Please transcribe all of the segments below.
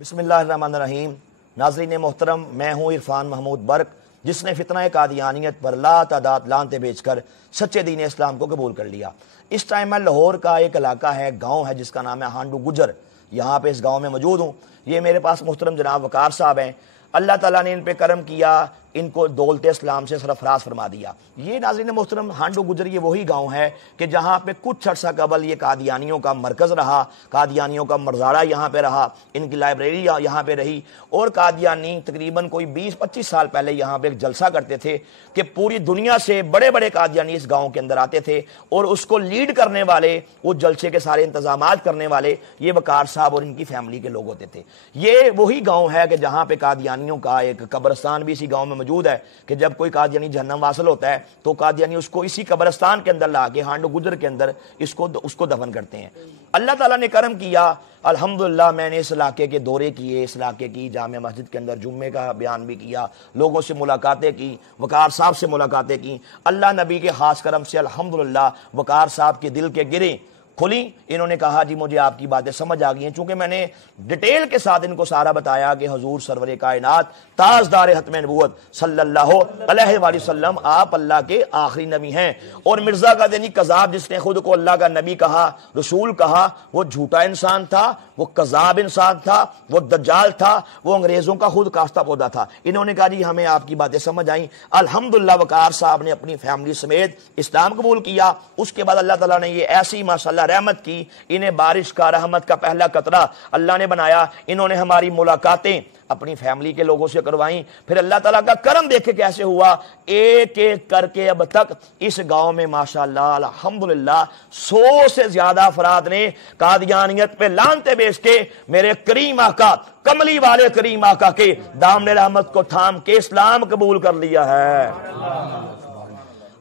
بسم اللہ الرحمن الرحیم۔ ناظرین محترم، میں ہوں عرفان محمود برق، جس نے فتنہ قادیانیت پر لا تعداد لعنتیں بیچ کر سچے دین اسلام کو قبول کر لیا۔ اس ٹائم میں لاہور کا ایک علاقہ ہے، گاؤں ہے جس کا نام ہے ہانڈو گجر، یہاں پہ اس گاؤں میں موجود ہوں۔ یہ میرے پاس محترم جناب وقار صاحب ہیں، اللہ تعالیٰ نے ان پہ کرم کیا، ان کو دولت اسلام سے سرفراز فرما دیا۔ یہ ناظرین محترم ہانڈو گجر یہ وہی گاؤں ہے کہ جہاں پہ کچھ عرصہ قبل یہ قادیانیوں کا مرکز رہا، قادیانیوں کا مرزاڑا یہاں پہ رہا، ان کی لائبریری یہاں پہ رہی، اور قادیانی تقریباً کوئی 20-25 سال پہلے یہاں پہ ایک جلسہ کرتے تھے کہ پوری دنیا سے بڑے بڑے قادیانی اس گاؤں کے اندر آتے تھے، اور اس کو لیڈ کرنے والے، وہ جلسے کے سارے انتظامات کرنے والے یہ وقار صاحب اور ان کی فیملی کے لوگ ہوتے تھے۔ یہ وہی گاؤں ہے کہ جہاں پہ قادیانیوں کا ایک قبرستان بھی اسی گاؤں میں موجود ہے کہ جب کوئی قادیانی جہنم واصل ہوتا ہے تو قادیانی اس کو اسی قبرستان کے اندر لا کے ہانڈو گجر کے اندر اس کو دفن کرتے ہیں۔ اللہ تعالیٰ نے کرم کیا، الحمدللہ میں نے اس علاقے کے دورے کیے، اس علاقے کی جامع مسجد کے اندر جمعے کا بیان بھی کیا، لوگوں سے ملاقاتیں کی، وقار صاحب سے ملاقاتیں کی۔ اللہ نبی کے خاص کرم سے الحمدللہ وقار صاحب کے دل کے گرے کھلی، انہوں نے کہا جی مجھے آپ کی باتیں سمجھ آ گئی ہیں۔ چونکہ میں نے ڈیٹیل کے ساتھ ان کو سارا بتایا کہ حضور سرور کائنات تاجدار ختم نبوت صلی اللہ علیہ وآلہ وسلم آپ اللہ کے آخری نبی ہیں، اور مرزا قادیانی قذاب جس نے خود کو اللہ کا نبی کہا، رسول کہا، وہ جھوٹا انسان تھا، وہ قذاب انسان تھا، وہ دجال تھا، وہ انگریزوں کا خود کاستہ پودا تھا۔ انہوں نے کہا جی ہمیں آپ کی باتیں سمجھ آئیں۔ الحمدللہ وقار صاحب نے اپنی فیملی سمیت اسلام قبول کیا۔ اس کے بعد اللہ تعالیٰ نے یہ ایسی ماشاءاللہ رحمت کی، انہیں بارش کا، رحمت کا پہلا قطرہ اللہ نے بنایا۔ انہوں نے ہماری ملاقاتیں اپنی فیملی کے لوگوں سے کروائیں، پھر اللہ تعالیٰ کا کرم دیکھے کیسے ہوا، ایک ایک کر کے اب تک اس گاؤں میں ماشاءاللہ الحمدللہ 100 سے زیادہ افراد نے قادیانیت پہ لعنتیں بیچ کے میرے کریم آقا، کملی والے کریم آقا کے دامن رحمت کو تھام کے اسلام قبول کر لیا ہے۔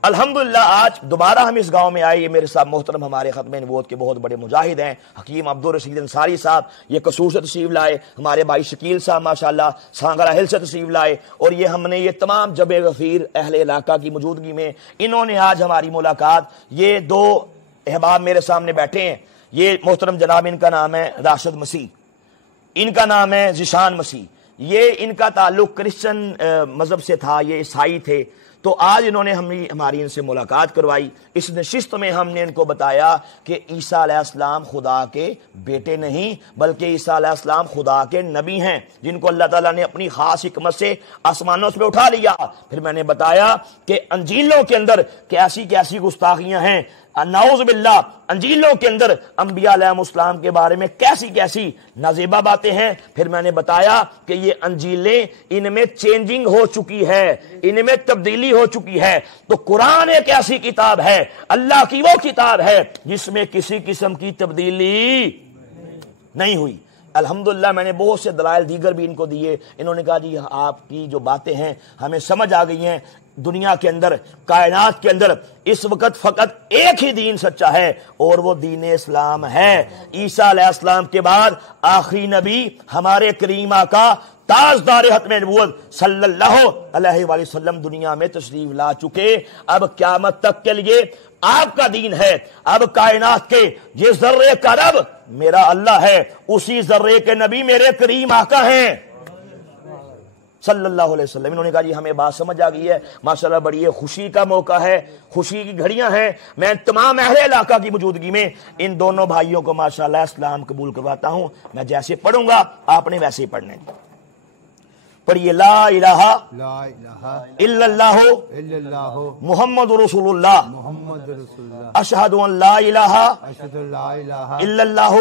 الحمدللہ آج دوبارہ ہم اس گاؤں میں آئے۔ یہ میرے صاحب محترم ہمارے ختم نبوت کے بہت بڑے مجاہد ہیں، حکیم عبدالرشید انصاری صاحب، یہ قصور سے تشریف لائے، ہمارے بھائی شکیل صاحب ماشاءاللہ سانگرہ ہل سے تشریف لائے، اور یہ ہم نے یہ تمام جب غفیر اہل علاقہ کی موجودگی میں انہوں نے آج ہماری ملاقات، یہ دو احباب میرے سامنے بیٹھے ہیں، یہ محترم جناب ان کا نام ہے راشد مسیح، ان کا نام ہے ذیشان مسیح، یہ ان کا تعلق کرسچن مذہب سے تھا، یہ عیسائی تھے، تو آج انہوں نے ہماری ان سے ملاقات کروائی۔ اس نشست میں ہم نے ان کو بتایا کہ عیسیٰ علیہ السلام خدا کے بیٹے نہیں بلکہ عیسیٰ علیہ السلام خدا کے نبی ہیں، جن کو اللہ تعالیٰ نے اپنی خاص حکمت سے آسمانوں سے اٹھا لیا۔ پھر میں نے بتایا کہ انجیلوں کے اندر کیسی کیسی گستاخیاں ہیں، نعوذ باللہ انجیلوں کے اندر انبیاء علیہ السلام کے بارے میں کیسی کیسی نازیبہ باتیں ہیں۔ پھر میں نے بتایا کہ یہ انجیلیں ان میں چینجنگ ہو چکی ہے، ان میں تبدیلی ہو چکی ہے، تو قرآن ایک ایسی کتاب ہے، اللہ کی وہ کتاب ہے جس میں کسی قسم کی تبدیلی نہیں ہوئی۔ الحمدللہ میں نے بہت سے دلائل دیگر بھی ان کو دیے، انہوں نے کہا جی آپ کی جو باتیں ہیں ہمیں سمجھ آ گئی ہیں، دنیا کے اندر، کائنات کے اندر اس وقت فقط ایک ہی دین سچا ہے اور وہ دین اسلام ہے۔ عیسیٰ علیہ السلام کے بعد آخری نبی ہمارے کریم آقا تاجدار ختم نبوت صلی اللہ علیہ وآلہ وسلم دنیا میں تشریف لا چکے۔ اب قیامت تک کے لیے آپ کا دین ہے۔ اب کائنات کے یہ ذرے کا رب میرا اللہ ہے، اسی ذرے کے نبی میرے کریم آقا ہیں صلی اللہ علیہ وسلم۔ انہوں نے کہا جی ہمیں بات سمجھ آ گئی ہے، ماشاءاللہ بڑی خوشی کا موقع ہے، خوشی کی گھڑیاں ہیں۔ میں تمام اہل علاقہ کی موجودگی میں ان دونوں بھائیوں کو ماشاءاللہ اسلام قبول کرواتا ہوں۔ میں جیسے پڑھوں گا آپ نے ویسے ہی پڑھنا ہے۔ پڑھیے لا الہ الا اللہ محمد رسول اللہ اشہد ان لا الہ الا اللہ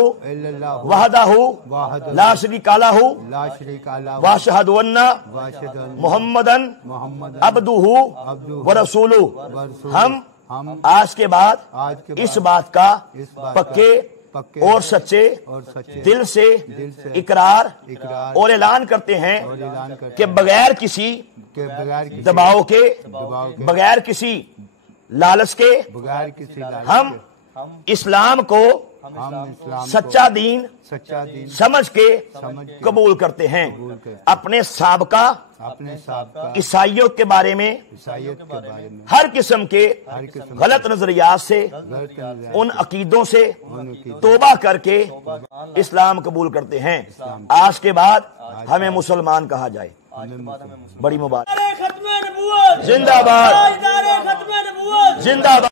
وحدہ لا شریک لہ واشہد ان محمدن عبدہ ورسولہ۔ ہم آج کے بعد اس بات کا پکے اور سچے دل سے اقرار اور اعلان کرتے ہیں کہ بغیر کسی دباؤ کے، بغیر کسی لالچ کے ہم اسلام کو ہم اسلام سچا دین سچا دین سمجھ کے سمجھ کے قبول کرتے ہیں، کرتے اپنے سابقہ اپنے سابقہ عیسائیوں کے بارے میں عیسائیت کے بارے میں ہر قسم کے ہر قسم غلط نظریات سے، غلط نظریات ان عقیدوں سے ان کی توبہ کر کے اسلام قبول کرتے ہیں۔ آج کے بعد ہمیں مسلمان کہا جائے۔ بڑی مبارک، ختم نبوت زندہ باد، ختم نبوت زندہ باد۔